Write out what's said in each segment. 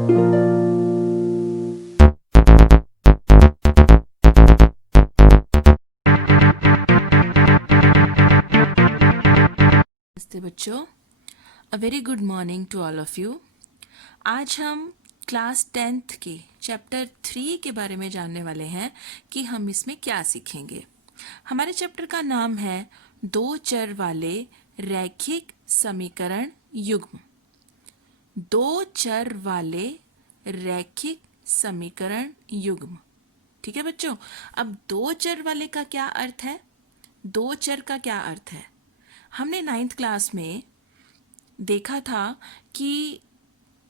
नमस्ते बच्चों, a very good morning to all of you. आज हम क्लास 10th के चैप्टर 3 के बारे में जानने वाले हैं कि हम इसमें क्या सीखेंगे। हमारे चैप्टर का नाम है दो चर वाले रैखिक समीकरण युग्म। दो चर वाले रैखिक समीकरण युग्म। ठीक है बच्चों, अब दो चर वाले का क्या अर्थ है? दो चर का क्या अर्थ है? हमने 9th क्लास में देखा था कि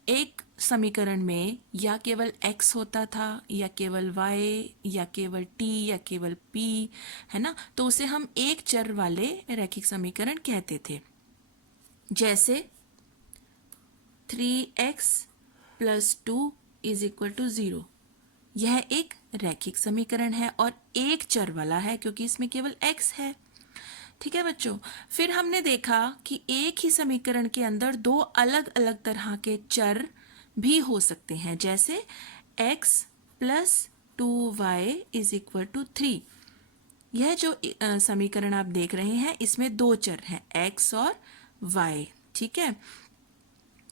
एक समीकरण में या केवल x होता था या केवल y या केवल t या केवल p, है ना। तो उसे हम एक चर वाले रैखिक समीकरण कहते थे। जैसे 3x + 2 = 0, यह एक रैखिक समीकरण है और एक चर वाला है क्योंकि इसमें केवल x है। ठीक है बच्चों, फिर हमने देखा कि एक ही समीकरण के अंदर दो अलग अलग तरह के चर भी हो सकते हैं, जैसे x + 2y = 3। यह जो समीकरण आप देख रहे हैं इसमें दो चर हैं, x और y। ठीक है,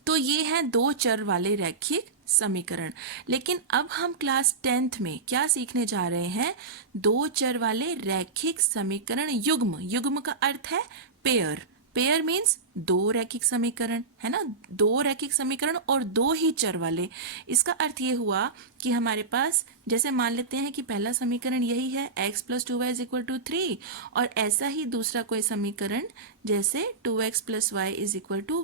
तो ये हैं दो चर वाले रैखिक समीकरण। लेकिन अब हम क्लास 10th में क्या सीखने जा रहे हैं? दो चर वाले रैखिक समीकरण युग्म। युग्म का अर्थ है पेयर। पेयर मीन्स दो रैखिक समीकरण, है ना। दो रैखिक समीकरण और दो ही चर वाले। इसका अर्थ ये हुआ कि हमारे पास, जैसे मान लेते हैं कि पहला समीकरण यही है x + 2y = 3, और ऐसा ही दूसरा कोई समीकरण जैसे 2x + y =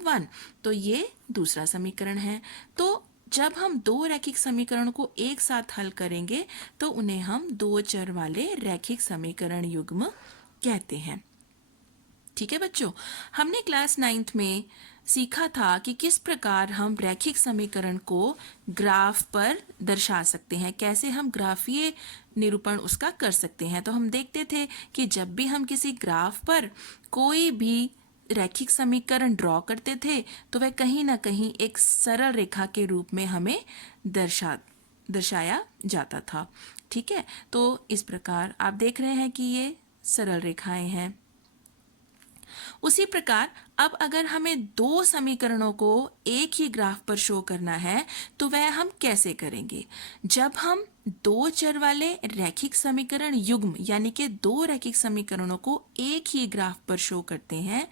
1, तो ये दूसरा समीकरण है। तो जब हम दो रैखिक समीकरण को एक साथ हल करेंगे तो उन्हें हम दो चर वाले रैखिक समीकरण युग्म कहते हैं। ठीक है बच्चों, हमने क्लास 9th में सीखा था कि किस प्रकार हम रैखिक समीकरण को ग्राफ पर दर्शा सकते हैं, कैसे हम ग्राफीय निरूपण उसका कर सकते हैं। तो हम देखते थे कि जब भी हम किसी ग्राफ पर कोई भी रैखिक समीकरण ड्रॉ करते थे तो वह कहीं ना कहीं एक सरल रेखा के रूप में हमें दर्शाया जाता था। ठीक है, तो इस प्रकार आप देख रहे हैं कि ये सरल रेखाएं हैं। उसी प्रकार अब अगर हमें दो समीकरणों को एक ही ग्राफ पर शो करना है तो वह हम कैसे करेंगे? जब हम दो चर वाले रैखिक समीकरण युग्म यानी कि दो रैखिक समीकरणों को एक ही ग्राफ पर शो करते हैं,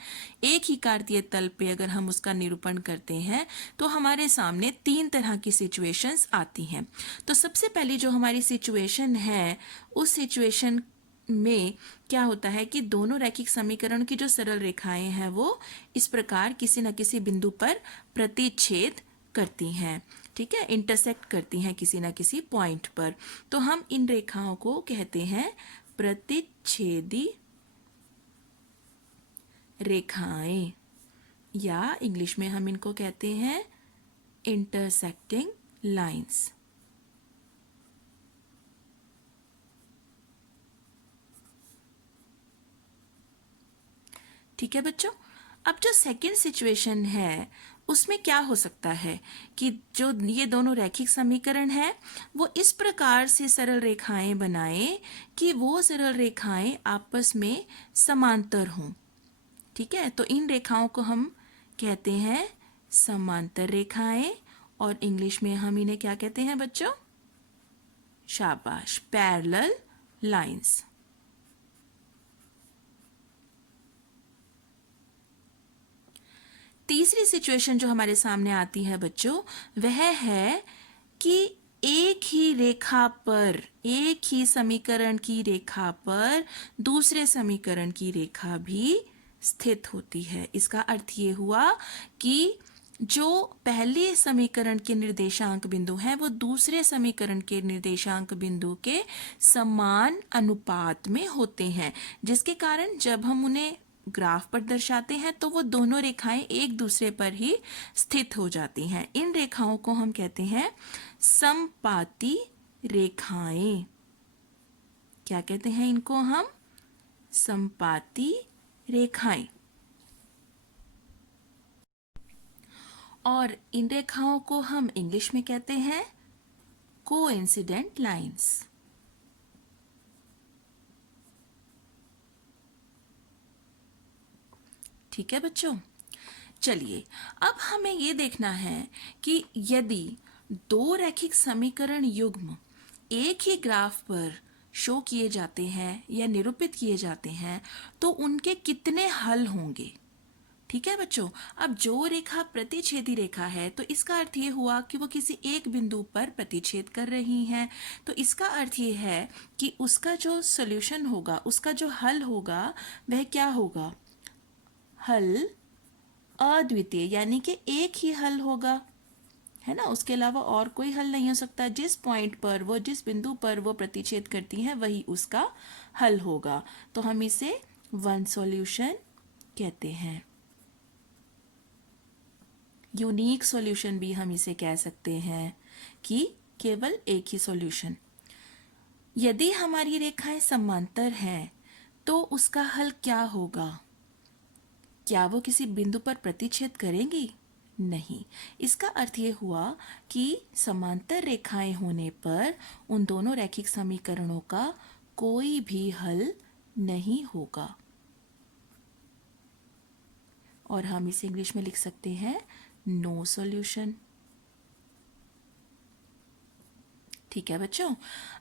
एक ही कार्तीय तल पे अगर हम उसका निरूपण करते हैं तो हमारे सामने तीन तरह की सिचुएशंस आती हैं। तो सबसे पहली जो हमारी सिचुएशन है, उस सिचुएशन में क्या होता है कि दोनों रैखिक समीकरण की जो सरल रेखाएं हैं वो इस प्रकार किसी न किसी बिंदु पर प्रतिच्छेद करती हैं। ठीक है, इंटरसेक्ट करती हैं किसी न किसी पॉइंट पर। तो हम इन रेखाओं को कहते हैं प्रतिच्छेदी रेखाएं, या इंग्लिश में हम इनको कहते हैं इंटरसेक्टिंग लाइंस। ठीक है बच्चों, अब जो सेकंड सिचुएशन है उसमें क्या हो सकता है कि जो ये दोनों रैखिक समीकरण है वो इस प्रकार से सरल रेखाएं बनाएं कि वो सरल रेखाएं आपस में समांतर हों। ठीक है, तो इन रेखाओं को हम कहते हैं समांतर रेखाएं, और इंग्लिश में हम इन्हें क्या कहते हैं बच्चों? शाबाश, पैरेलल लाइंस। तीसरी सिचुएशन जो हमारे सामने आती है बच्चों, वह है कि एक ही रेखा पर, एक ही समीकरण की रेखा पर दूसरे समीकरण की रेखा भी स्थित होती है। इसका अर्थ ये हुआ कि जो पहले समीकरण के निर्देशांक बिंदु हैं वो दूसरे समीकरण के निर्देशांक बिंदु के समान अनुपात में होते हैं, जिसके कारण जब हम उन्हें ग्राफ पर दर्शाते हैं तो वो दोनों रेखाएं एक दूसरे पर ही स्थित हो जाती हैं। इन रेखाओं को हम कहते हैं समपाती रेखाएं। क्या कहते हैं इनको हम? समपाती रेखाएं। और इन रेखाओं को हम इंग्लिश में कहते हैं कोइंसिडेंट लाइंस। ठीक है बच्चों, चलिए अब हमें ये देखना है कि यदि दो रैखिक समीकरण युग्म एक ही ग्राफ पर शो किए जाते हैं या निरूपित किए जाते हैं तो उनके कितने हल होंगे। ठीक है बच्चों, अब जो रेखा प्रतिच्छेदी रेखा है तो इसका अर्थ ये हुआ कि वो किसी एक बिंदु पर प्रतिच्छेद कर रही हैं, तो इसका अर्थ ये है कि उसका जो सॉल्यूशन होगा, उसका जो हल होगा वह क्या होगा, हल अद्वितीय, यानी कि एक ही हल होगा, है ना, उसके अलावा और कोई हल नहीं हो सकता। जिस पॉइंट पर वो, जिस बिंदु पर वो प्रतिच्छेद करती हैं वही उसका हल होगा, तो हम इसे वन सॉल्यूशन कहते हैं। यूनिक सॉल्यूशन भी हम इसे कह सकते हैं कि केवल एक ही सॉल्यूशन। यदि हमारी रेखाएं समांतर हैं तो उसका हल क्या होगा, क्या वो किसी बिंदु पर प्रतिच्छेद करेंगी, नहीं। इसका अर्थ ये हुआ कि समांतर रेखाएं होने पर उन दोनों रैखिक समीकरणों का कोई भी हल नहीं होगा, और हम इसे इंग्लिश में लिख सकते हैं नो सॉल्यूशन। ठीक है बच्चों,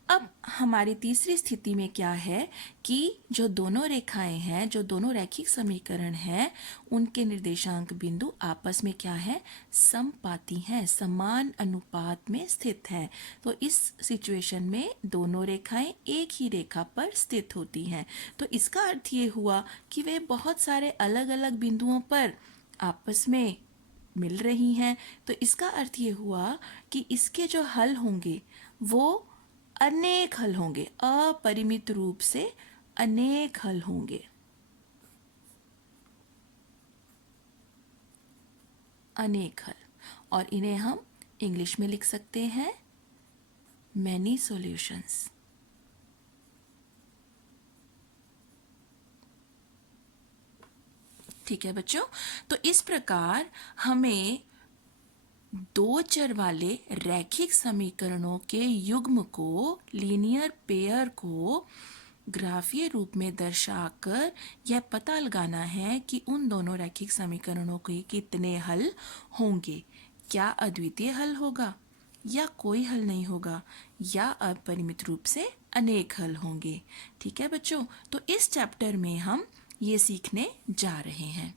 अब हमारी तीसरी स्थिति में क्या है कि जो दोनों रेखाएं हैं, जो दोनों रैखिक समीकरण हैं, उनके निर्देशांक बिंदु आपस में क्या है, समपाती हैं, समान अनुपात में स्थित हैं। तो इस सिचुएशन में दोनों रेखाएं एक ही रेखा पर स्थित होती हैं, तो इसका अर्थ ये हुआ कि वे बहुत सारे अलग अलग बिंदुओं पर आपस में मिल रही हैं। तो इसका अर्थ ये हुआ कि इसके जो हल होंगे वो अनेक हल होंगे, अपरिमित रूप से अनेक हल होंगे, अनेक हल, और इन्हें हम इंग्लिश में लिख सकते हैं मैनी सॉल्यूशंस। ठीक है बच्चों, तो इस प्रकार हमें दो चर वाले रैखिक समीकरणों के युग्म को, लीनियर पेयर को ग्राफीय रूप में दर्शाकर यह पता लगाना है कि उन दोनों रैखिक समीकरणों के कितने हल होंगे, क्या अद्वितीय हल होगा या कोई हल नहीं होगा, या अपरिमित रूप से अनेक हल होंगे। ठीक है बच्चों, तो इस चैप्टर में हम ये सीखने जा रहे हैं।